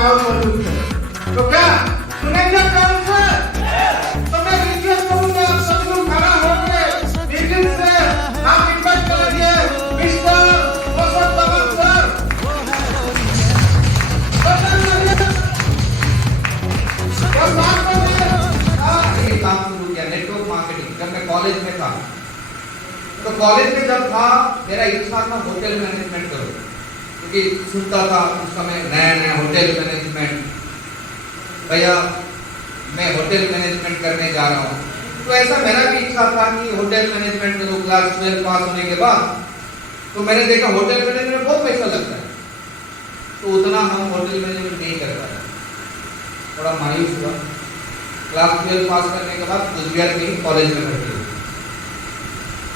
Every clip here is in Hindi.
काम मौजूद है। तो क्या सुनेंगे काम से? तो मैं रिक्वेस्ट करूंगा आप सब लोग खड़ा होकर मीटिंग से आप इन्वाइट करेंगे मिस्टर वसंत बबन सर। ये काम शुरू किया नेटवर्क मार्केटिंग जब मैं कॉलेज में था। तो कॉलेज में जब था मेरा इच्छा था होटल मैनेजमेंट करो, क्योंकि सुनता था उस समय नया नया होटल मैनेजमेंट, भैया मैं होटल मैनेजमेंट करने जा रहा हूँ। तो ऐसा मेरा भी इच्छा था कि होटल मैनेजमेंट करो। क्लास 12 पास होने के बाद तो मैंने देखा होटल मैनेजमेंट में बहुत पैसा लगता है, तो उतना हम होटल मैनेजमेंट नहीं कर पाए, थोड़ा मायूस हुआ। क्लास 12 पास करने के बाद कुचबिहार के ही कॉलेज में भर्ती हुआ।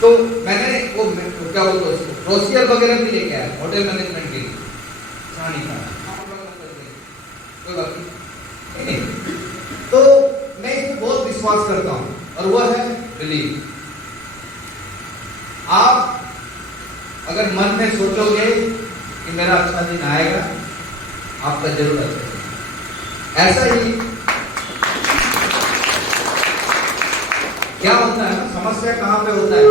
तो मैंने वो क्या बोलते हैं रोसियर वगैरह भी लेके आया होटल मैनेजमेंट के लिए, कहानी का कोई बात नहीं। तो मैं इसमें बहुत विश्वास करता हूँ और वो है बिलीव। आप अगर मन में सोचोगे कि मेरा अच्छा दिन आएगा, आपका जरूर अच्छा दिन। ऐसा ही क्या होता है ना, समस्या कहां पे होता है,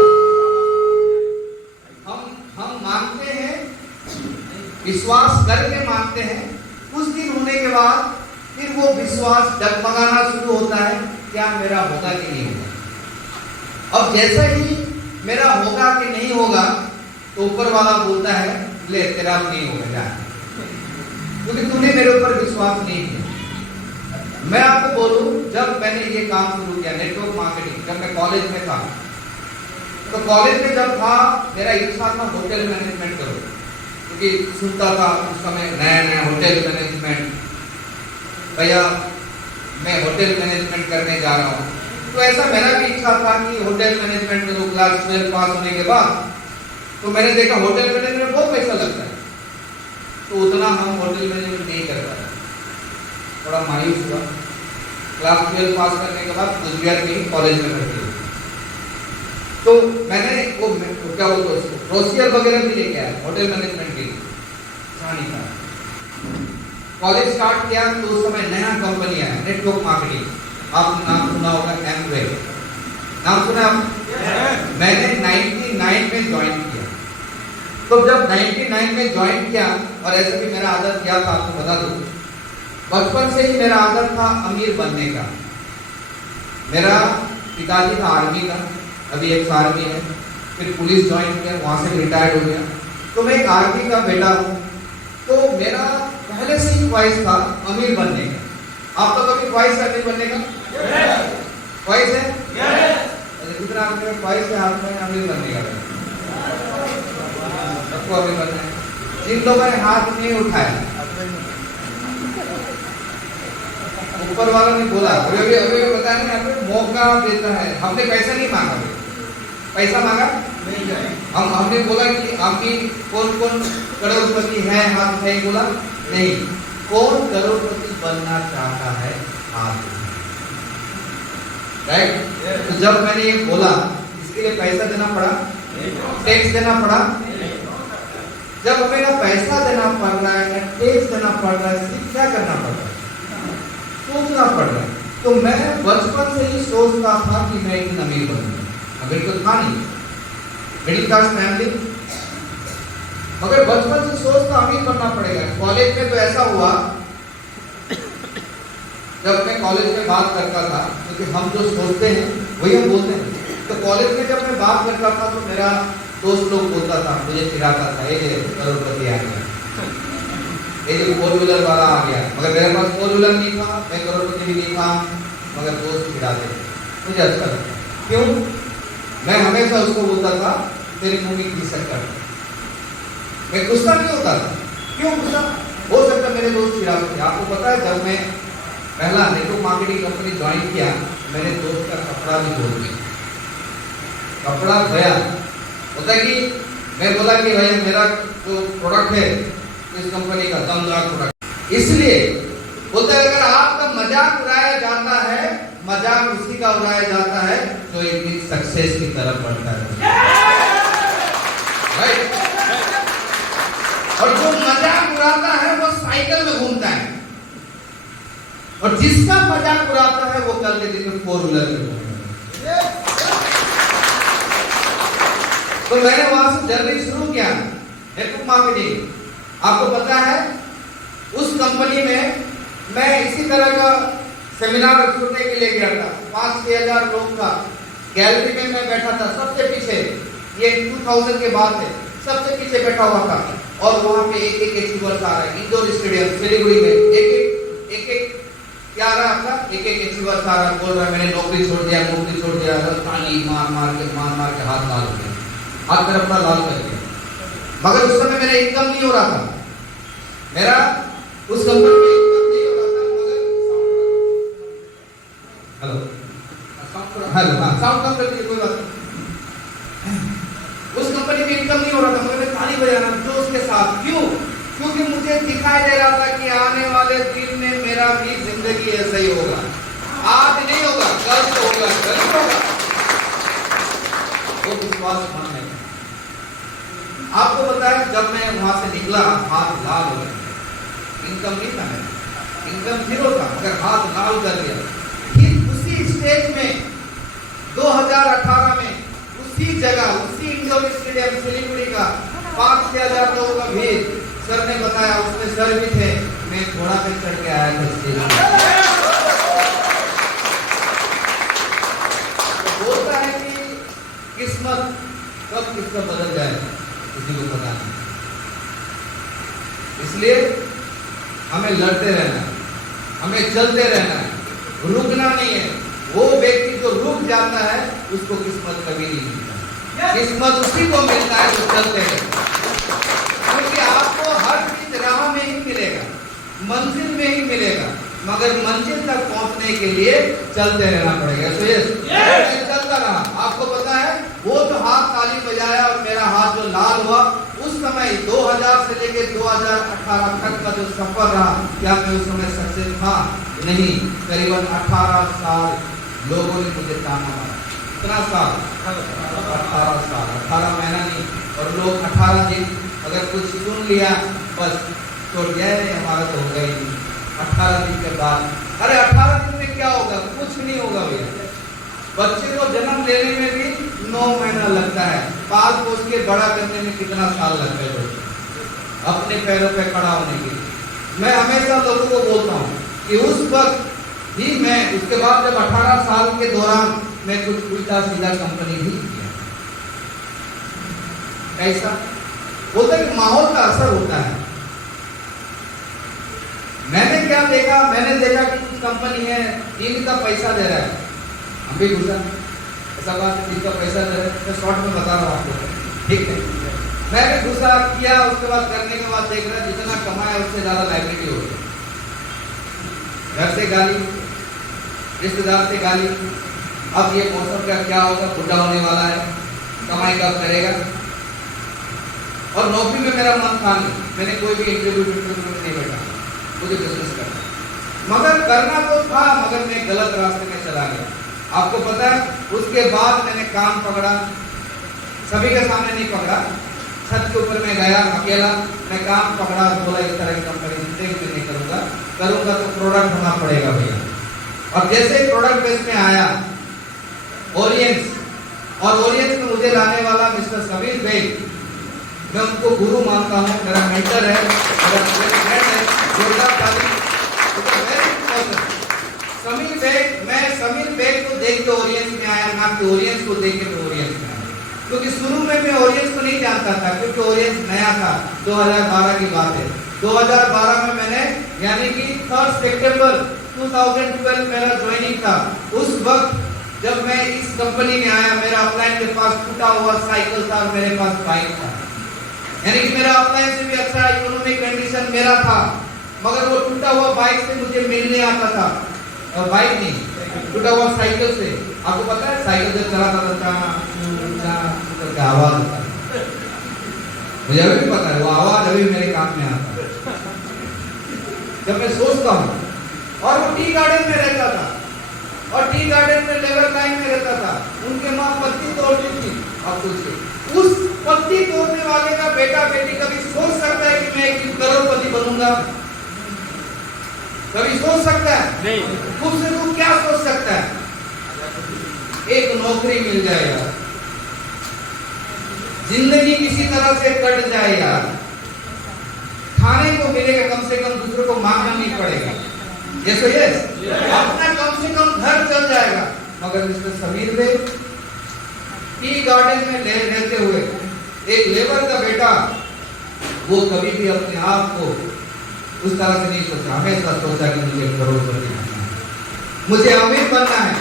हम मांगते हैं, विश्वास करके मांगते हैं, कुछ दिन होने के बाद फिर वो विश्वास डगमगाना शुरू होता है, क्या मेरा होगा कि नहीं होगा। अब जैसा ही मेरा होगा कि नहीं होगा तो ऊपर वाला बोलता है ले तेरा नहीं होगा जा, क्योंकि तूने मेरे ऊपर विश्वास नहीं किया। मैं आपको बोलूं, जब मैंने ये काम शुरू किया नेटवर्क मार्केटिंग जब मैं कॉलेज में था, तो कॉलेज में जब था मेरा इच्छा था होटल मैनेजमेंट करो, क्योंकि सुनता था उस समय नया नया होटल मैनेजमेंट, भैया मैं होटल मैनेजमेंट करने जा रहा हूँ। तो ऐसा मेरा भी इच्छा था कि होटल मैनेजमेंट करो। क्लास 12 पास होने के बाद तो मैंने देखा होटल मैनेजमेंट में बहुत पैसा लगता है, तो उतना हम होटल मैनेजमेंट नहीं कर पाए, थोड़ा मायूस हुआ। क्लास 12 पास करने के बाद कुचबिहार के ही कॉलेज में भर्ती हुआ। तो मैंने वो क्या बोलते हैं रोसियर वगैरह भी लेके आया होटल मैनेजमेंट के लिए, कहानी का कॉलेज स्टार्ट किया। तो उस समय नया कंपनी आया नेटवर्क मार्केटिंग, आपने नाम सुना होगा एमवे, नाम सुना आप? मैंने 99 में ज्वाइन किया। तो जब 99 में ज्वाइन किया, और ऐसे भी मेरा आदत क्या था आपको बता दूं, बचपन से ही मेरा आदत था अमीर बनने का। मेरा पिताजी था आर्मी का, अभी एक आर्मी है, फिर पुलिस ज्वाइन किया, वहां से रिटायर्ड हो गया। तो मैं एक आर्मी का बेटा हूँ, तो मेरा पहले से ही ख्वाहिश था अमीर बनने का। आपका कभी ख्वाहिश है अमीर बनने का? ख्वाहिश है? कितना आपके ख्वाहिश है हाथ में अमीर बनने का? सबको अमीर बनना है। जिन लोगों ने हाथ नहीं उठाया, ऊपर वाला ने बोला अभी बताया नहीं, हमें मौका देता है। हमने पैसा नहीं मांगा, पैसा मांगा नहीं है। हमने बोला कि आपकी कौन कौन करोड़पति है, हाथ उठाइए, बोला नहीं। कौन करोड़पति बनना चाहता है हाथ, राइट? तो जब मैंने ये बोला, इसके लिए पैसा देना पड़ा, टैक्स देना पड़ा। जब हमें ना पैसा देना पड़ रहा है ना टैक्स देना पड़ रहा है, सिर्फ क्या करना पड़ रहा है, सोचना पड़ रहा है। तो मैं बचपन से ही सोचता था कि मैं एक दिन अमीर बनूंगा। अमीर तो था नहीं, मिडिल क्लास फैमिली, मगर बचपन से सोचता अमीर बनना पड़ेगा। कॉलेज में तो ऐसा हुआ, जब मैं कॉलेज में बात करता था, क्योंकि हम जो सोचते हैं वही हम बोलते हैं, तो कॉलेज में जब मैं बात करता था तो मेरा दोस्त लोग बोलता था, मुझे चिढ़ाता था, ये करोड़पति आ गया, ये जो 4 व्हीलर वाला आ गया। मगर मेरे पास 4 व्हीलर नहीं था, मैं करोड़पति भी नहीं था, मगर दोस्त चिढ़ाते मुझे अच्छा लगता। क्यों? मैं हमेशा उसको बोलता था तेरी मुंह की घिसक कर। मैं गुस्सा नहीं होता था। क्यों गुस्सा? हो सकता मेरे दोस्त चिढ़ाते थे। आपको पता है, जब मैं पहला नेटवर्क मार्केटिंग कंपनी ज्वाइन किया, मेरे दोस्त का कपड़ा भी धो दिया, कपड़ा धोया। होता है कि मैं बोला कि भैया मेरा जो प्रोडक्ट है इस कंपनी का दमदार प्रोडक्ट, इसलिए बोलते हैं अगर आपका मजाक उड़ाया जाता है, मजाक उसी का उड़ाया जाता है जो एक दिन सक्सेस की तरफ बढ़ता है, राइट? और जो मजाक उड़ाता है वो साइकिल में घूमता है, और जिसका मजाक उड़ाता है वो कल के दिन में 4 व्हीलर पे घूमेगा। तो मैंने वहां से जर्नी शुरू किया नेटवर्क मार्केटिंग। आपको पता है उस कंपनी में मैं इसी तरह का सेमिनार सुनने के लिए गया था। 5-6 हजार लोग का गैलरी में मैं बैठा था सबसे पीछे। ये 2000 के बाद है, सबसे पीछे बैठा हुआ था। और वहां पे एक अचीवर्स आ रहा है इंडोर स्टेडियम सिलीगुड़ी में। एक क्या आ रहा है आपका, एक अचीवर्स आ रहा है, बोल रहा है मैंने नौकरी छोड़ दिया, ताली मार के हाथ लाल हो गया, हाथ मेरा अपना लाल कर दिया। मगर उस समय मेरा इनकम नहीं हो रहा था, मेरा उस कंपनी में इनकम नहीं हो रहा था। मगर हेलो साउंड कम कर दीजिए, कोई बात नहीं। उस कंपनी में इनकम नहीं हो रहा था, मगर मैं ताली बजाना जोश के साथ। क्यों? क्योंकि मुझे दिखाई दे रहा था कि आने वाले दिन में मेरा भी जिंदगी ऐसा ही होगा। आज नहीं होगा, कल तो होगा, जरूर होगा। वो विश्वास मन है। आपको पता है जब मैं वहां से निकला हाथ लाल हो गया। इनकम नहीं था मेरा, इनकम 0 था, मगर हाथ लाल कर दिया। फिर उसी स्टेज में 2018 में उसी जगह उसी इंडोर स्टेडियम सिलीगुड़ी का 5-6 हजार लोगों का भीड़, सर ने बताया, उसमें सर भी थे, मैं घोड़ा पे चढ़ के आया था स्टेज में। तो बोलता है कि किस्मत कब किसका बदल जाए किसी को पता नहीं। इसलिए हमें लड़ते रहना है, हमें चलते रहना है, रुकना नहीं है। वो व्यक्ति जो रुक जाता है उसको किस्मत कभी नहीं मिलता। किस्मत उसी को मिलता है जो चलते हैं। क्योंकि आपको हर चीज राह में ही मिलेगा, मंजिल में ही मिलेगा, मगर मंजिल तक पहुंचने के लिए चलते रहना पड़ेगा। तो ये चलता रहा। आपको पता है वो जो हाथ ताली बजाया और मेरा हाथ जो लाल हुआ, उस समय 2000 से लेके 2018 तक का जो सफर रहा, क्या मैं उस समय सक्सेस था? नहीं। करीबन 18 साल लोगों ने मुझे ताना मारा। कितना साल? 18 साल, 18 महीना नहीं। और लोग 18 दिन अगर कुछ सुन लिया बस तो यह हमारा तो होगा ही नहीं। 18 दिन के बाद, अरे 18 दिन में क्या होगा? कुछ नहीं होगा भैया। बच्चे को जन्म लेने में भी 9 महीना लगता है, पाल पोस के बड़ा करने में कितना साल लगता है अपने पैरों पे खड़ा होने के लिए। मैं हमेशा लोगों को बोलता हूँ कि उस वक्त ही मैं, उसके बाद जब 18 साल के दौरान मैं कुछ उल्टा सीधा कंपनी भी किया। कैसा? बोलते कि माहौल का असर होता है। मैंने क्या देखा? मैंने देखा कि कुछ कंपनी है जिनका पैसा दे रहा है, हम भी घुसा ऐसा बात है, जिनका पैसा दे रहा है। मैं शॉर्ट में बता रहा हूँ आपको, ठीक है। मैं भी घुसा किया, उसके बाद करने के बाद देख रहा जितना कमाया उससे ज्यादा लाइबिलिटी हो गई। घर से गाली, रिश्तेदार से गाली। अब ये मौसम का क्या होगा, बुढ़ा होने वाला है, कमाई कब करेगा। और नौकरी में मेरा मन था नहीं, मैंने कोई भी इंटरव्यू में नहीं बैठा, मुझे बिजनेस करना, मगर करना तो था, मगर मैं गलत रास्ते में चला गया। आपको पता है उसके बाद मैंने काम पकड़ा, सभी के सामने नहीं पकड़ा, छत के ऊपर मैं गया अकेला, मैं काम पकड़ा, बोला इस तरह की कंपनी में नहीं करूंगा तो प्रोडक्ट होना पड़ेगा भैया। और जैसे ही प्रोडक्ट बेस में आया ओरियंस, और ओरियंस में मुझे लाने वाला मिस्टर समीर बेग, मैं उनको गुरु मानता हूँ, मेरा मेंटर है, मेरा फ्रेंड है। जोरदार ताली। समीर बेग, मैं समीर बेग को देख के ओरियंस में आया, ना कि ओरियंस को देख के मैं ओरियंस में आया। क्योंकि शुरू में मैं ओरियंस को नहीं जानता था, क्योंकि ओरियंस नया था। 2012 की बात है। 2012 में मैंने, यानी कि 3 सितंबर 2012 मेरा ज्वाइनिंग था। उस वक्त जब मैं इस कंपनी में आया, मेरा अपलाइन के पास टूटा हुआ साइकिल था और मेरे पास बाइक था, यानी कि मेरा अपलाइन से भी अच्छा इकोनॉमिक कंडीशन मेरा था, मगर वो टूटा हुआ बाइक से मुझे मिलने आता था, और बाइक नहीं, टूटा हुआ साइकिल से। आपको पता है साइकिल जब चलाता था क्या आवाज होता है, मुझे अभी भी पता है, वो आवाज अभी मेरे काम में आता है जब मैं सोचता हूँ। और वो टी गार्डन में रहता था, और टी गार्डन में लेबर लाइन में रहता था। उनके माँ पत्ती तोड़ती थी, और कुछ उस पत्ती तोड़ने वाले का बेटा बेटी कभी सोच सकता है कि मैं एक करोड़पति बनूंगा? कभी सोच सकता है? नहीं। खुद से तू क्या सोच सकता है? एक नौकरी मिल जाए यार, जिंदगी किसी तरह से कट जाए यार, खाने को मिलेगा, कम से कम दूसरों को मांगना नहीं पड़ेगा। यस यस, अपना कम से कम घर चल जाएगा। मगर मिस्टर समीर भाई टी गार्डन में रहते हुए एक लेबर का बेटा, वो कभी भी अपने आप को उस तरह से नहीं सोचा, हमेशा सोचा कि मुझे करोड़पति बनना है, मुझे अमीर बनना है।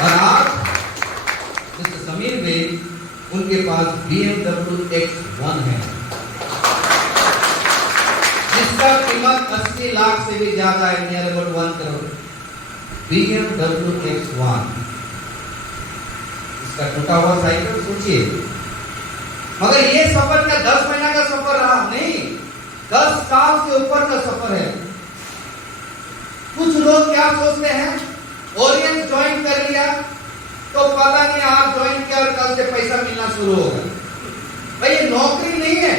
और आज मिस्टर समीर भाई, उनके पास BMW X1 है, जिसका कीमत 80 लाख से भी ज्यादा है, near about 1 crore. BMW X1, इसका टूटा हुआ साइकिल सोचिए। मगर ये सफर का 10 महीना का सफर रहा नहीं, 10 साल से ऊपर का सफर है। कुछ लोग क्या सोचते हैं, ओरियंट ज्वाइन कर लिया तो पता नहीं आज ज्वाइन किया और कल से पैसा मिलना शुरू होगा। भाई ये नौकरी नहीं है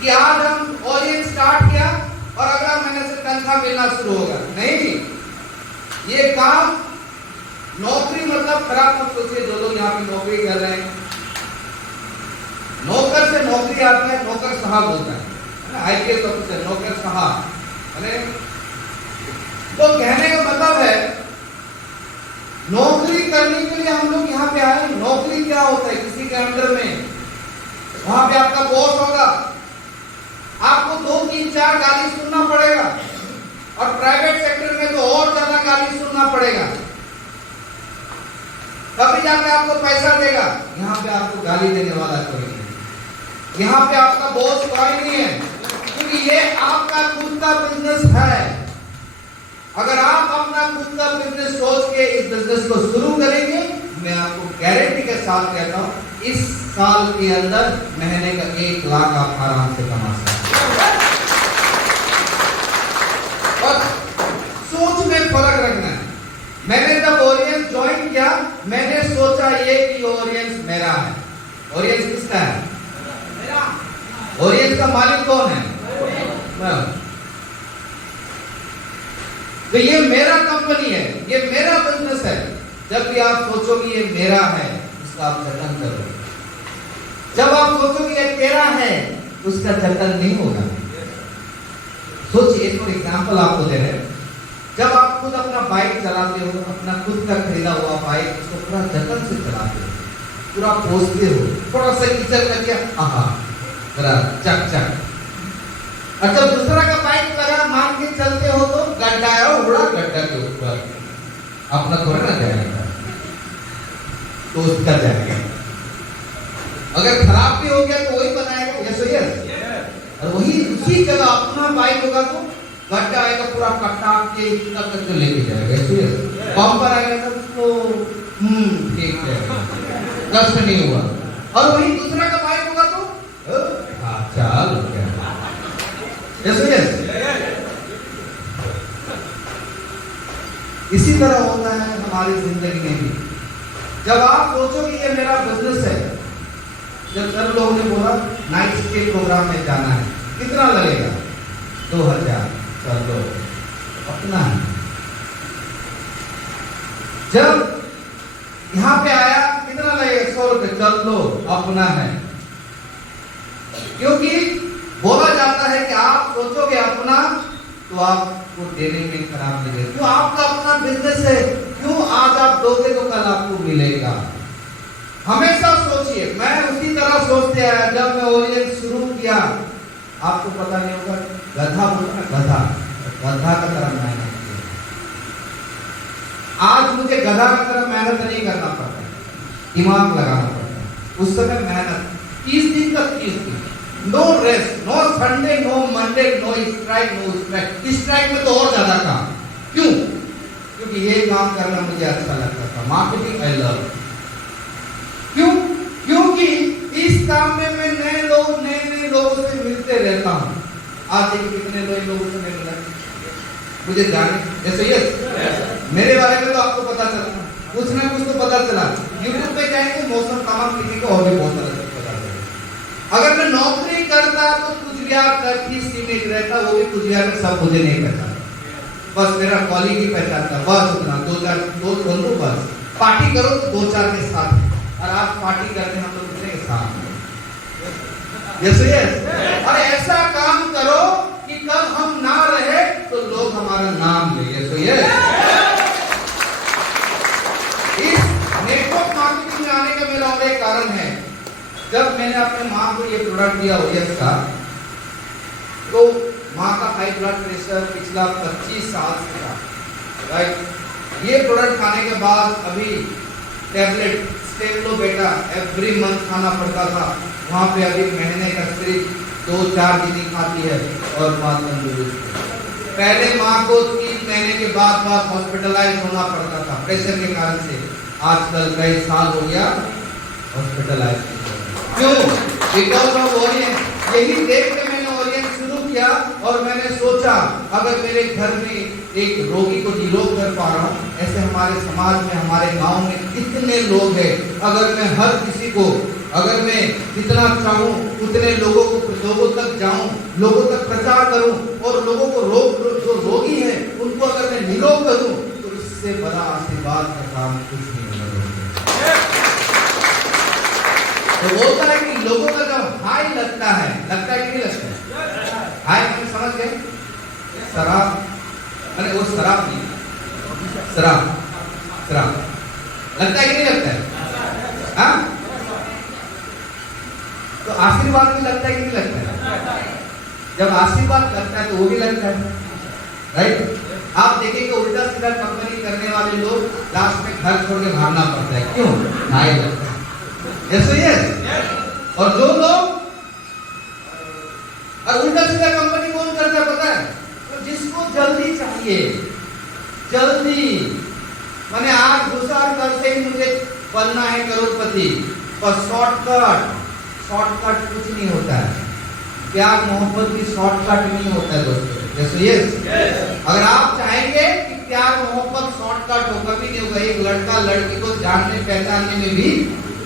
कि आज हम ओरियंट स्टार्ट किया और अगला महीने से तनख्वाह मिलना शुरू होगा। नहीं, ये काम नौकरी मतलब खराब मत सोचिए। जो लोग यहाँ पे नौकरी कर रहे हैं, नौकर से नौकरी आती है, नौकर साहब होता है, IPS ऑफिसर, नौकर साहब। तो कहने का मतलब है नौकरी करने के लिए हम लोग यहाँ पे आए। नौकरी क्या होता है? किसी के अंडर में, वहां पे आपका बॉस होगा, आपको 2, 3, 4 गाली सुनना पड़ेगा, और प्राइवेट सेक्टर में तो और ज्यादा गाली सुनना पड़ेगा, तभी जाके आपको पैसा देगा। यहाँ पे आपको गाली देने वाला कोई नहीं, यहाँ पे आपका बॉस कोई नहीं है, क्योंकि ये आपका खुद का बिजनेस है। अगर आप अपना खुद का बिजनेस सोच के इस बिजनेस को शुरू करेंगे, मैं आपको गारंटी के साथ कहता हूं, इस साल के अंदर महीने का 1 लाख आप आराम से कमा सकते हैं। और सोच में फर्क रखना है। मैंने जब ओरियंस ज्वाइन किया, मैंने सोचा ये कि ओरियंस मेरा है। ओरियंस किसका है? मेरा। ओरियंस का मालिक कौन है? मैं। तो ये मेरा कंपनी है, ये मेरा बिजनेस है। जब भी आप सोचोगे ये मेरा है, उसका आप जतन करो। जब आप सोचोगे ये तेरा है, उसका जतन नहीं होगा। सोचिए, एक और एग्जांपल आपको दे रहे हैं। जब आप खुद अपना बाइक चलाते हो, अपना खुद का खरीदा हुआ बाइक, उसको पूरा जतन से चलाते हो, पूरा पोंछते हो, थोड़ा सा कीचड़ लग गया, आहा, जरा चक चक। और जब दूसरा का बाइक लगा मान के चलते हो तो गड्ढा है, उड़ा गड्ढा के ऊपर अपना थोड़ा ना जाएगा, तो उसका जाएगा। अगर खराब भी हो गया तो वही बनाएगा। Yes yes. और वही उसी जगह अपना बाइक होगा तो गड्ढा आएगा, पूरा कट्टा के तक लेके जाएगा। Yes yes. बम्पर आएगा तो ठीक है, कष्ट नहीं हुआ। और वही दूसरा का बाइक होगा तो चल क्या। Yes yes. इसी तरह होता है हमारी जिंदगी में भी। जब आप सोचो कि ये मेरा बिजनेस है, जब सब लोगों ने बोला नाइट स्टे प्रोग्राम में जाना है, कितना लगेगा? 2000। चलो अपना है। जब यहाँ पे आया, कितना लगेगा? 100 रुपए। चलो अपना है। क्योंकि बोला जाता है कि आप सोचोगे अपना तो आपको देने में खराब लगेगा। क्यों? आपका अपना बिजनेस है, क्यों आज आप दोगे तो कल आपको मिलेगा। हमेशा सोचिए। मैं उसी तरह सोचते आया। जब मैं ओरियंट शुरू किया, आपको पता नहीं होगा, गधा बोलता है, गधा का तरह मेहनत किया। आज मुझे गधा की तरह मेहनत नहीं करना पड़ता, दिमाग लगाना पड़ता। उस समय मेहनत 30 दिन तक 30 दिन, no rest, no Sunday, no Monday, no strike, no strike. Strike में तो और ज्यादा काम। क्यों? क्योंकि ये काम करना मुझे अच्छा लगता था। Marketing I love. क्यों? क्योंकि इस काम में मैं नए लोगों से मिलते रहता हूँ। आज देखिए कितने लोगों से मैं मिला, मुझे जाने। जैसे यस, मेरे बारे में तो आपको पता चला, कुछ ना कुछ तो पता चला। यूट्यूब पे जाएंगे, मौसम तमाम किसी को और भी बहुत तरह से पता चलेगा। अगर मैं नौकरी करता तो कुछ कुचबिहार तक ही सीमित रहता, वो भी कुचबिहार में सब मुझे नहीं पहचानता, बस मेरा कॉलेज ही पहचानता, बस उतना, 2-4 दोस्त बस। पार्टी करो तो 2-4 के साथ, और आज पार्टी करते हैं हम लोग कितने के साथ। यस, और ऐसा काम करो कि कब हम ना रहे तो लोग हमारा नाम ले। यस, इस नेटवर्क मार्केटिंग में आने का मेरा और एक कारण है, जब मैंने अपने माँ को ये प्रोडक्ट दिया ओएस का, तो माँ का हाई ब्लड प्रेशर पिछला 25 साल से था, राइट। ये प्रोडक्ट खाने के बाद अभी टैबलेट स्टेबलो बेटा एवरी मंथ खाना पड़ता था, वहाँ पे अभी महीने का सिर्फ 2-4 दिन ही खाती है और माँ तंदुरुस्त। पहले माँ को 3 महीने के बाद हॉस्पिटलाइज होना पड़ता था प्रेशर के कारण से, आजकल कई साल हो गया हॉस्पिटलाइज। क्यों? Because of Orient. यही देख के मैंने ओरिएंट शुरू किया और मैंने सोचा अगर मेरे घर में एक रोगी को निरोग कर पा रहा हूँ, ऐसे हमारे समाज में, हमारे गांव में कितने लोग हैं, अगर मैं हर किसी को, अगर मैं जितना चाहूँ उतने लोगों तक जाऊँ, लोगों तक प्रचार करूँ और लोगों को जो रोगी है उनको अगर मैं निरोग करूँ, तो इससे बड़ा आशीर्वाद का काम कुछ नहीं होगा। तो बोलता है कि लोगों का जब हाई लगता है कि नहीं लगता है? हाई में समझ गए? शराब, अरे वो शराब नहीं, शराब लगता है कि नहीं लगता है? हाँ? तो आशीर्वाद भी लगता है कि नहीं लगता है? जब आशीर्वाद लगता है तो वो भी लगता है, राइट। आप देखेंगे उल्टा सीधा कंपनी करने वाले लोग लास्ट में घर छोड़ के भागना पड़ता है, क्यों? हाई लगता है। यस, और जो लोग और उल्टा सीधा कंपनी कौन करता है पता है? तो जिसको जल्दी चाहिए, जल्दी, मैंने आज घुसा कल से ही मुझे बनना है करोड़पति, पर शॉर्टकट कुछ नहीं होता है। प्यार मोहब्बत की शॉर्टकट नहीं होता है दोस्तों। यस, अगर आप चाहेंगे कि प्यार मोहब्बत शॉर्टकट हो, कभी नहीं होगा। एक लड़का लड़की को जानने पहचानने में भी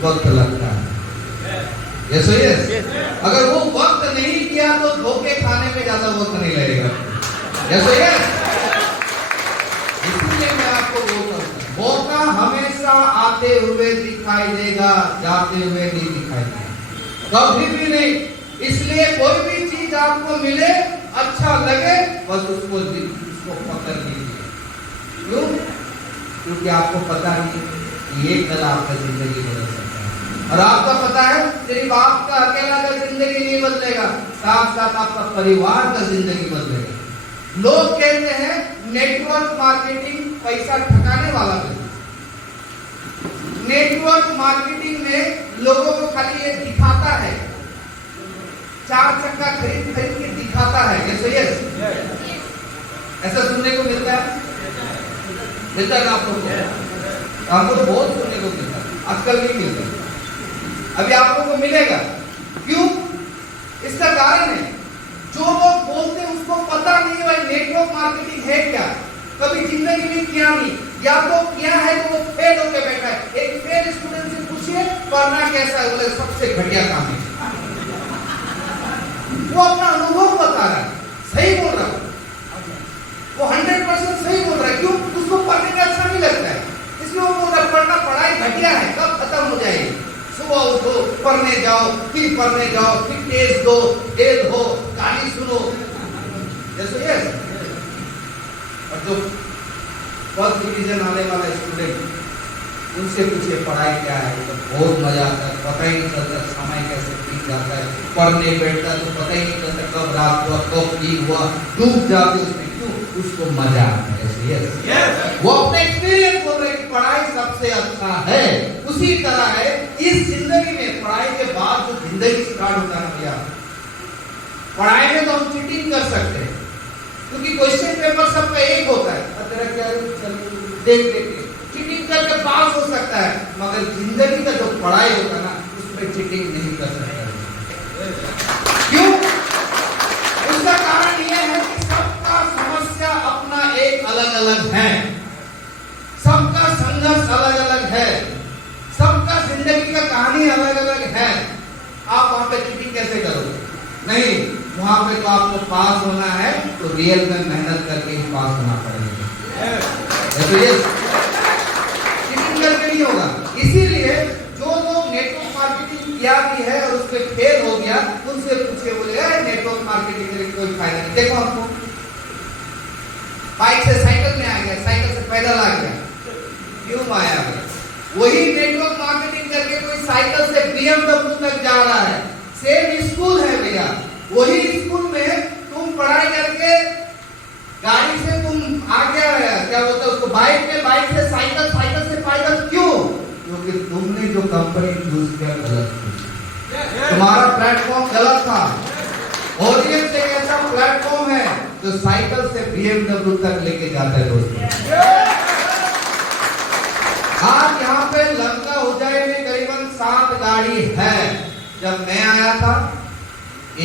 वक्त लगता है। यस, अगर वो वक्त नहीं किया तो धोखे खाने में ज्यादा वक्त नहीं लगेगा। यस, इसलिए मैं आपको बोलता हूँ, मौका हमेशा आते हुए दिखाई देगा, जाते हुए नहीं दिखाई देगा, कभी भी नहीं। इसलिए कोई भी चीज आपको मिले, अच्छा लगे, बस उसको पकड़ लीजिए। क्यों? क्योंकि आपको पता नहीं ये कल आपका जिंदगी बदल सकता है, और आपका पता है सिर्फ आपका अकेला का जिंदगी नहीं बदलेगा, साथ साथ आपका परिवार का जिंदगी बदलेगा। लोग कहते हैं नेटवर्क मार्केटिंग पैसा ठकाने वाला बिजनेस। नेटवर्क मार्केटिंग में लोगों को खाली ये दिखाता है, 4 चक्का खरीद के दिखाता है। यस, ऐसा सुनने को मिलता है ना आप लोगों को? आपको तो बहुत सुनने को मिलता है, आजकल नहीं मिलता, अभी आप लोगों को मिलेगा। क्यों? इसका कारण है जो लोग बोलते हैं उसको पता नहीं है नेटवर्क मार्केटिंग है क्या, कभी जिंदगी में किया नहीं, या तो किया है तो वो फेल होकर बैठा है। एक फेल स्टूडेंट से पूछिए पढ़ना कैसा है, बोले सबसे घटिया काम है। वो अपना अनुभव बता रहा है, सही बोल रहा है, वो 100% सही बोल रहा है। क्यों? उसको पढ़ने में अच्छा नहीं लगता है, इसलिए वो बोल रहा है पढ़ना पढ़ाई घटिया है, कब खत्म हो जाएगी। सुबह उठो, पढ़ने जाओ, फिर पढ़ने जाओ, फिर टेस्ट दो, फेल हो, गाली सुनो। यस, और जो फर्स्ट डिवीजन आने वाला स्टूडेंट, उनसे पूछे पढ़ाई क्या है, तो बहुत मजा आता है, पता ही नहीं चलता समय कैसे बीत जाता है। पढ़ने बैठता तो पता ही नहीं चलता कब रात हुआ, कब दिन हुआ, डूब जाते उसमें। क्यों? उसको मजा आता है। वो अपने एक्सपीरियंस बोल रहे कि पढ़ाई सबसे अच्छा है। उसी तरह है इस जिंदगी में, पढ़ाई के बाद जो जिंदगी स्टार्ट होता है भैया, पढ़ाई में तो हम चीटिंग कर सकते हैं, क्योंकि क्वेश्चन पेपर सबका एक होता है, देख के चीटिंग करके पास हो सकता है, मगर जिंदगी का जो पढ़ाई होता है ना, उसमें चीटिंग नहीं कर सकता। क्यों? उसका कारण यह है कि सबका समस्या अपना एक अलग अलग है, सबका संघर्ष अलग अलग है, सबका जिंदगी का कहानी अलग अलग है। आप वहां पे चीटिंग कैसे करोगे? नहीं, वहां पे तो आपको पास होना है तो रियल में मेहनत करके ही पास होना पड़ेगा, तो ये चीटिंग करके नहीं होगा। इसीलिए जो लोग नेटवर्क मार्केटिंग किया भी है और उसमें फेल हो गया, उनसे पूछ के बोलेगा नेटवर्क मार्केटिंग के लिए कोई फायदा नहीं। देखो आपको बाइक से साइकिल में आ गया, साइकिल से पैदल आ गया, क्यों आया? वही नेटवर्क मार्केटिंग करके कोई साइकिल से BMW तक जा रहा है। सेम स्कूल है भैया, वही स्कूल में तुम पढ़ाई करके गाड़ी से तुम आ गया है, क्या बोलते हैं उसको, बाइक में, बाइक से साइकिल, साइकिल से पैदल, क्यों? क्योंकि तुमने जो कंपनी चूज किया गलत थी, तुम्हारा प्लेटफॉर्म गलत था। ऑडियंस एक ऐसा प्लेटफॉर्म है जो साइकिल से BMW तक लेके जाता है दोस्तों। आज यहाँ पे लंका उज्जैन में करीबन 7 गाड़ी है। जब मैं आया था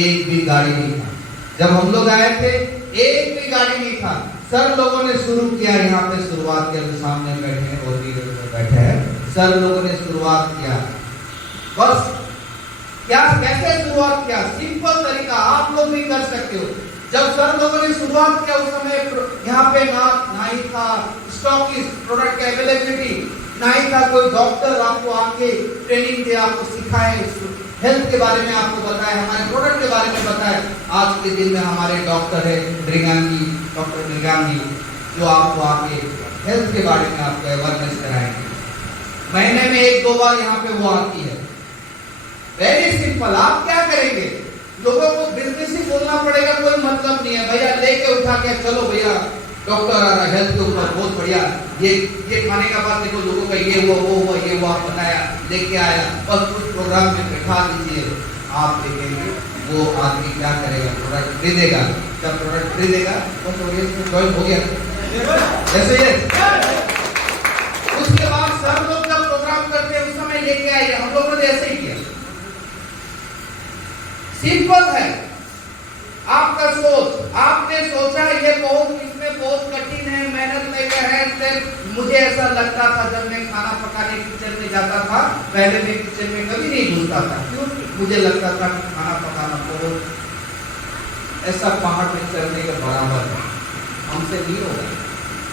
एक भी गाड़ी नहीं था, जब हम लोग आए थे एक भी गाड़ी नहीं था। सर लोगों ने शुरू किया, यहाँ पे शुरुआत किया, सामने बैठे हैं और भी बैठे हैं, सर लोगों ने शुरुआत किया। बस क्या, कैसे शुरुआत किया? सिंपल तरीका, आप लोग भी कर सकते हो। जब सर लोगों ने शुरुआत किया उस समय यहाँ पे ना ही था स्टॉकिस्ट, प्रोडक्ट की अवेलेबिलिटी, ना ही था कोई डॉक्टर आपको आके ट्रेनिंग दे, आपको सिखाए, हेल्थ के बारे में आपको बताए, हमारे प्रोडक्ट के बारे में बताए। आज के दिन में हमारे डॉक्टर है डॉक्टर मृगांगी, जो आपको आके हेल्थ के बारे में आपको अवेयरनेस कराएंगे। महीने में 1-2 बार यहाँ पे वो आती है। वेरी सिंपल, आप क्या करेंगे? लोगों को बिजनेस ही बोलना पड़ेगा, कोई मतलब नहीं है भैया, लेके उठा के चलो भैया डॉक्टर आ रहा है हेल्थ के ऊपर, बहुत बढ़िया, ये खाने का बाद देखो लोगों का ये वो ये वो आप बताया, लेके आया, बस कुछ प्रोग्राम में बैठा दीजिए। आप देखेंगे वो आदमी क्या करेगा, प्रोडक्ट खरीदेगा। जब प्रोडक्ट खरीदेगा वो ज्वाइन हो गया, जैसे ये। उसके बाद सर लोग जब प्रोग्राम करते हैं उस समय लेके आए, हम लोगों ने ऐसे ही किया। सिंपल है आपका सोच, आपने सोचा ये इसमें बहुत कठिन है, मेहनत लेकर है। मुझे ऐसा लगता था जब मैं खाना पकाने किचन में जाता था, पहले मैं किचन में कभी नहीं घुसता था, क्यों? मुझे लगता था कि खाना पकाना बहुत ऐसा पहाड़ में चढ़ने के बराबर है, हमसे नहीं होगा।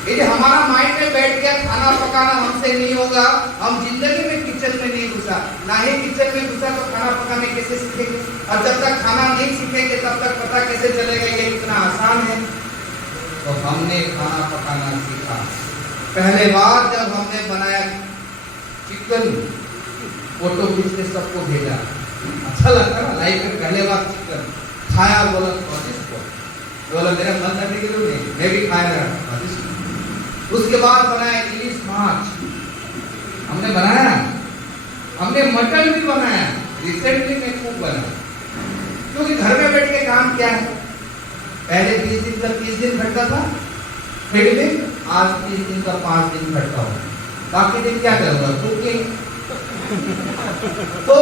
यदि हमारा माइंड में बैठ गया खाना पकाना हमसे नहीं होगा, हम जिंदगी में किचन में नहीं घुसा, ना ही किचन में घुसा तो खाना पकाने कैसे सीखेंगे? और जब तक खाना नहीं सीखेंगे तब तक पता कैसे चलेगा ये कितना आसान है? तो हमने खाना पकाना सीखा। पहले बार जब हमने बनाया चिकन, फोटो खींच के सबको भेजा, अच्छा लगता ना, लाइफ में पहले बार चिकन खाया, बोला स्वादिष्ट, बोला मेरा मन करने के लिए नहीं, मैं भी खाया स्वादिष्ट। उसके बाद बनाया इलिश माछ, हमने बनाया, हमने मटन भी बनाया, रिसेंटली मैं खूब बनाया, क्योंकि घर में बैठ के काम क्या है? पहले 20 दिन का 30 दिन बैठता था फील्ड में, आज 30 दिन का 5 दिन बैठता हूँ। बाकी दिन क्या करूँगा? कुकिंग। तो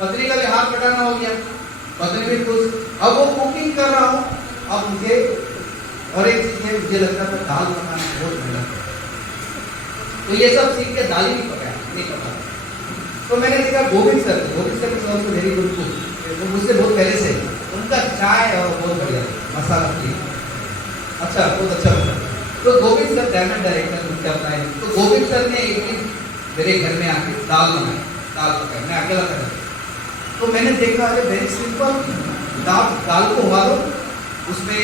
पत्नी का भी हाथ बटाना हो गया, पत्नी भी खुश, अब वो कुकिंग कर रहा हूँ। अब मुझे और एक चीज है, मुझे लगता था दाल पकाना बहुत मेहनत है, तो ये सब सीख के दाल ही नहीं पकाया, नहीं पका। तो मैंने देखा गोविंद सर को, वेरी गुड कुक, तो मुझसे बहुत पहले से, उनका चाय और बहुत बढ़िया मसाला थी, अच्छा, बहुत अच्छा बना। तो गोविंद सर डायमंड डायरेक्टर उनका बताए, तो गोविंद सर ने एक दिन मेरे घर में आके दाल बनाई, दाल पकाई, मैं अकेला कर। तो मैंने देखा अरे वेरी सिंपल, दाल को उबालो, उसमें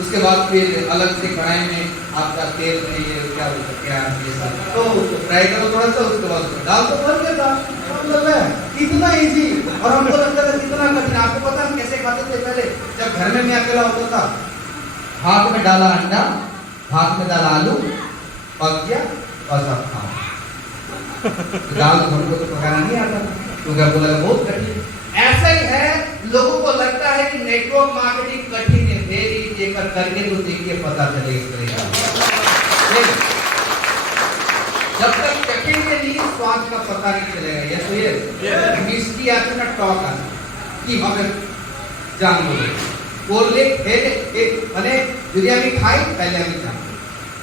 उसके बाद फिर अलग से कढ़ाई में आपका तेल में ये क्या ये सब तो फ्राई करो थोड़ा सा, उसके बाद दाल तो बन गया था। कितना इजी, और हमको लगता था कितना कठिन। आपको पता हम कैसे खाते थे पहले? जब घर में मैं अकेला होता था, हाथ में डाला अंडा, हाथ में डाला आलू, पक गया, बस आप खाओ। दाल हमको तो पकाना नहीं आता, तो क्या बोला बहुत कठिन। ऐसा ही है, लोगों को लगता है कि नेटवर्क मार्केटिंग कठिन है, वेरी जेकर करके तो देखिए पता चलेगा। जब तक कठिन के लिए स्वाद का पता नहीं चलेगा। ये तो ये मिस्टी आती ना, टॉक आती कि हमें जान लो बोले मैंने दुनिया में खाई पहले अभी जान,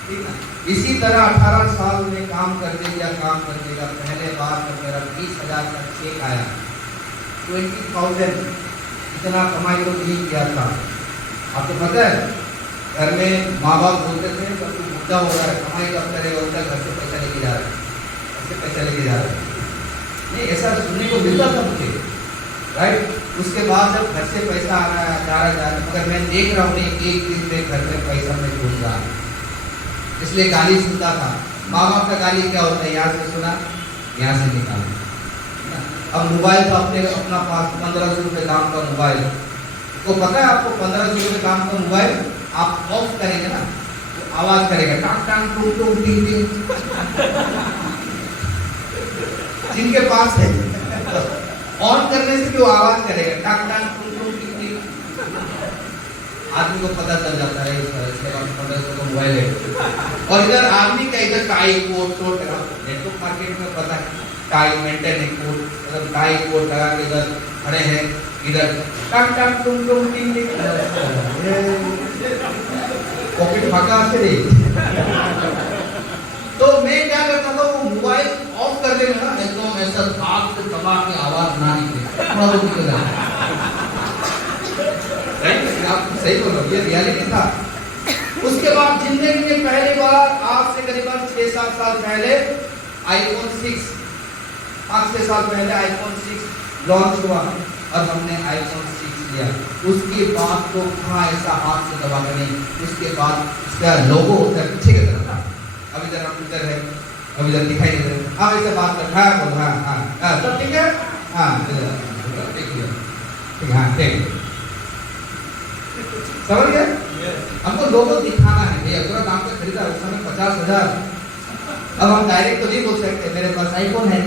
ठीक है। इसी तरह 18 साल में काम कर देगा। पहले बार जब मेरा 20,000 का चेक आया, 20,000 इतना कमाई तो नहीं किया था। आपको पता है घर में माँ बाप बोलते थे जब तू बुढ़ा हो रहा है कमाई कब करेगा, उनका घर से पैसा लेके जा रहा है, घर से पैसा लेके जा रहा है। नहीं, ऐसा सुनने को मिलता था मुझे, राइट। उसके बाद जब घर से पैसा आ रहा है जा रहा है, मगर मैं देख रहा हूँ नहीं एक दिन में घर में पैसा मैं ढूंढ रहा है, इसलिए गाली सुनता था। माँ बाप का गाली क्या होता है, यहाँ से सुना यहाँ से निकाला। अब मोबाइल तो अपना पास 1500 रुपये दाम का मोबाइल, तो पता है आपको 1500 रुपये दाम का मोबाइल आप ऑफ करेंगे ना तो आवाज करेगा टांग टांग टूट टूट टिंग टिंग। जिनके पास है ऑन करने से भी वो आवाज करेगा टांग टांग टूट टूट टिंग टिंग। आदमी को पता चल जाता है इसके पास 1500 का मोबाइल है। और इधर आदमी का इधर टाई कोट टोट नेटवर्क मार्केट में पता है टाई मेंटेन कोट, मतलब टाई कोट लगा के इधर खड़े हैं, इधर टक टक टुम टुम टिंग टिंग पॉकेट फाका से दे। तो मैं क्या करता था वो मोबाइल ऑफ कर देना ना एकदम ऐसा भाग से दबा के आवाज ना निकले, थोड़ा बहुत निकल जाए। आप सही बोल रहे हो, ये रियलिटी था। उसके बाद जिंदगी में पहली बार आज से करीबन 6-7 साल पहले आईफोन 6 5-6 साल पहले आईफोन 6 लॉन्च हुआ और हमने आईफोन 6 लिया। उसके बाद तो कहाँ ऐसा हाथ से दबा कर नहीं, उसके बाद इसका लोगो होता है पीछे की तरफ था, अब इधर कंप्यूटर है, अब इधर दिखाई नहीं दे रहा। अब ऐसे बात कर हाँ बोल हाँ हाँ सब ठीक है हाँ देखिए ठीक हाँ ठीक समझ गए। हमको लोगो दिखाना है भैया, पूरा दाम का खरीदा उस समय 50,000। अब हम डायरेक्ट तो नहीं बोल सकते मेरे पास आईफोन है,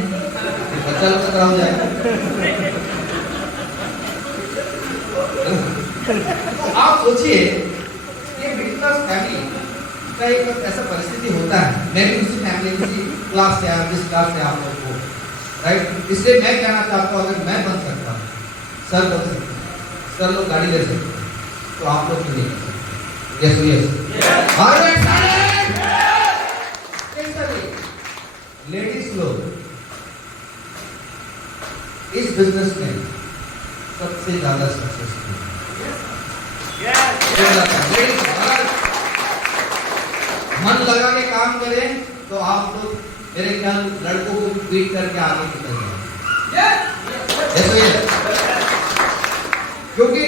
बच्चा लोग खतरा हो जाएगा। तो आप सोचिए ये मिडिल क्लास फैमिली का एक ऐसा परिस्थिति होता है। मैं भी उसी फैमिली की क्लास से आया, जिस क्लास से आप लोग को, राइट। इसलिए मैं कहना चाहता हूँ अगर मैं बन सकता हूँ, सर बन सकता हूँ, सर लोग गाड़ी ले सकते हैं, तो आप लोग क्यों नहीं कर सकते? यस यस लेडीज लोग इस बिजनेस में सबसे ज्यादा सक्सेसफुल मन लगा के काम करें तो आप लोग मेरे ख्याल लड़कों को बीट करके आगे निकल जाए। क्योंकि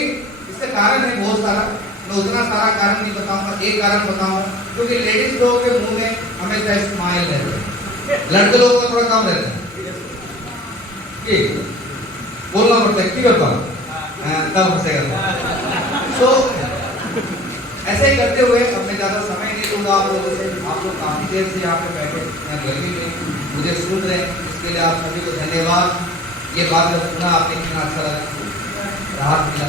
इससे कारण है बहुत सारा, मैं उतना सारा कारण नहीं बताऊंगा, एक कारण बताऊंगा क्योंकि लेडीज लोगों के मुंह में हमेशा स्माइल रहता है, लड़के लोगों का थोड़ा कम रहता है। बोलना पड़ता है क्यों बताओ तब हंसेगा। तो ऐसे ही करते हुए अब मैं ज़्यादा समय नहीं दूंगा आप लोगों से। आप लोग काफ़ी देर से यहाँ पे बैठे मैं गर्मी में मुझे सुन रहे हैं, इसके लिए आप सभी को धन्यवाद। ये बात जब सुना आपने कितना अच्छा लगा, राहत मिला।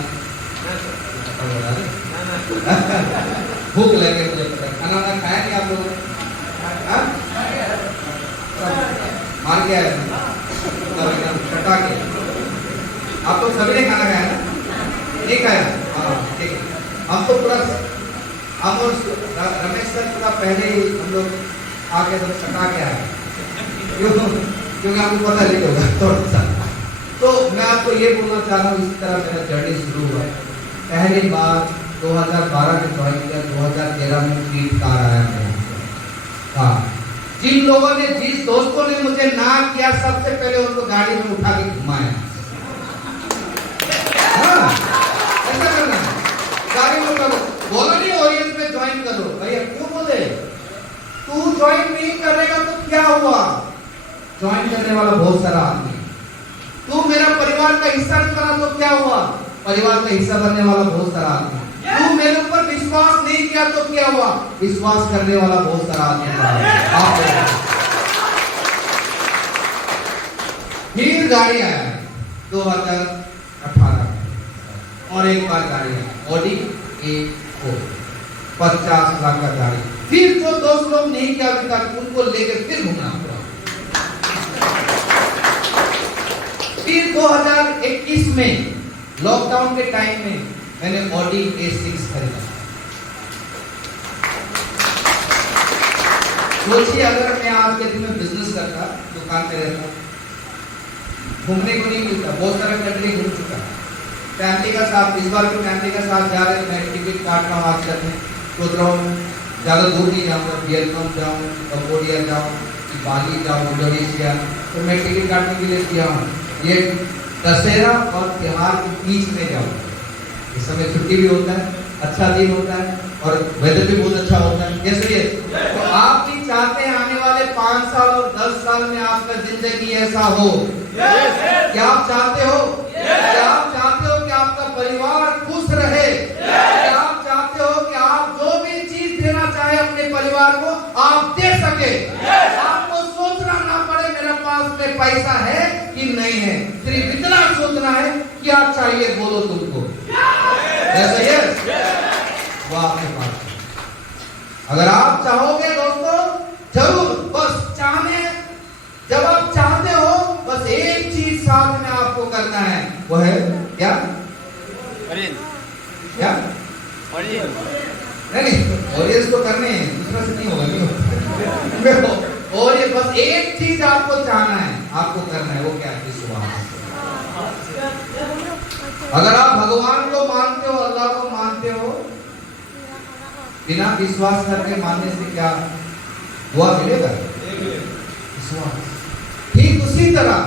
भूख लगे मुझे पता, खाना वाना खाया नहीं आप लोगों ने? मार के आया कटा के आप तो सभी ने खाना खाया ना? नहीं खाया? हाँ ठीक है। हम तो पूरा हम और रमेश सर पूरा पहले ही हम लोग आके सब कटा के आए क्योंकि आपको पता नहीं होगा थोड़ा सा। तो मैं आपको ये बोलना चाह रहा हूँ इस तरह मेरा जर्नी शुरू हुआ। पहली बार 2012 में ज्वाइन किया, 2013 में फीट कार आया मेरे। हाँ, जिन लोगों ने जिस दोस्तों ने मुझे ना किया सबसे पहले उनको गाड़ी में उठा के घुमाया। हाँ, ऐसा करना है, गाड़ी में उठा बोला नहीं ऑडियंस में ज्वाइन करो भैया, क्यों बोले? तू ज्वाइन नहीं करेगा तो क्या हुआ? ज्वाइन करने वाला बहुत सारा आदमी। तू मेरा परिवार का हिस्सा नहीं बना तो क्या हुआ? परिवार का हिस्सा बनने वाला बहुत सारा आदमी। तू मेरे ऊपर विश्वास नहीं किया तो क्या हुआ? विश्वास करने वाला बहुत सारा आदमी। फिर गाड़ी आया 2018 और एक बार गाड़ी आया ऑडी A4 50 लाख का गाड़ी। फिर जो दोस्त लोग नहीं किया अभी तक उनको लेकर फिर घूमना पड़ा। फिर 2021 में लॉकडाउन के टाइम में मैंने ऑडी A6 खरीदा। सोचिए अगर मैं आज के दिन में बिजनेस करता, दुकान पे रहता, घूमने को नहीं मिलता, बहुत सारा कंट्री घूम चुका, फैमिली का साथ, इस बार भी फैमिली का साथ जा रहे हैं। मैं टिकट काट रहा हूँ आज तक में, सोच रहा हूँ ज़्यादा दूर नहीं जाऊँगा, वियतनाम जाऊँ, कंबोडिया जाऊँ, बाली जाऊँ, इंडोनेशिया। तो मैं टिकट काटने के लिए किया हूँ ये दशहरा और त्योहार के बीच में जाऊँ। इस समय छुट्टी भी होता है, अच्छा दिन होता है और वेदर भी बहुत अच्छा होता है। कैसे तो आप भी चाहते हैं आने वाले 5 साल और 10 साल में आपका जिंदगी ऐसा हो? क्या आप चाहते हो? क्या आप चाहते हो कि आपका परिवार खुश रहे? क्या आप चाहते हो कि आप जो भी चीज देना चाहे अपने परिवार को आप दे सके? आपको सोचना ना पड़े मेरे पास में पैसा है कि नहीं है, सिर्फ इतना सोचना है क्या चाहिए बोलो तुमको। ऐसा है वो आपके पास है। अगर आप चाहोगे दोस्तों, जरूर बस चाहने, जब आप चाहते हो बस एक चीज साथ में आपको करना है, वो है क्या? क्या? नहीं, ऑडियंस तो करने हैं, दूसरा से नहीं होगा, नहीं होगा। और ये बस एक चीज आपको चाहना है, आपको करना है, वो क्या? विश्वास। अगर आप भगवान को मानते हो, अल्लाह को मानते हो, बिना विश्वास करके मानने से क्या दुआ मिलेगा? विश्वास। ठीक उसी तरह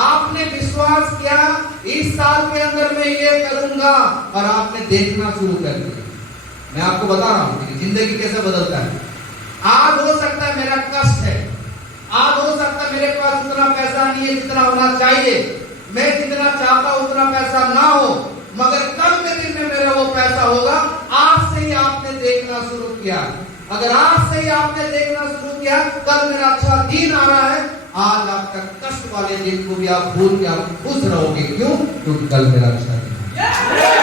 आपने विश्वास किया इस साल के अंदर मैं ये करूंगा और आपने देखना शुरू कर दिया। मैं आपको बता रहा हूं कि जिंदगी कैसे बदलता है। आज हो सकता है मेरा कष्ट है, आज हो सकता है मेरे पास उतना पैसा नहीं है जितना होना चाहिए, मैं जितना चाहता हूं उतना पैसा ना हो, मगर कल के दिन में मेरा वो पैसा होगा। आज से ही आपने देखना शुरू किया, अगर आज से ही आपने देखना शुरू किया कल मेरा अच्छा दिन आ रहा है, आज आपका कष्ट वाले दिन को भी आप भूल के आप खुश रहोगे। क्यों? क्योंकि कल मेरा अच्छा दिन है।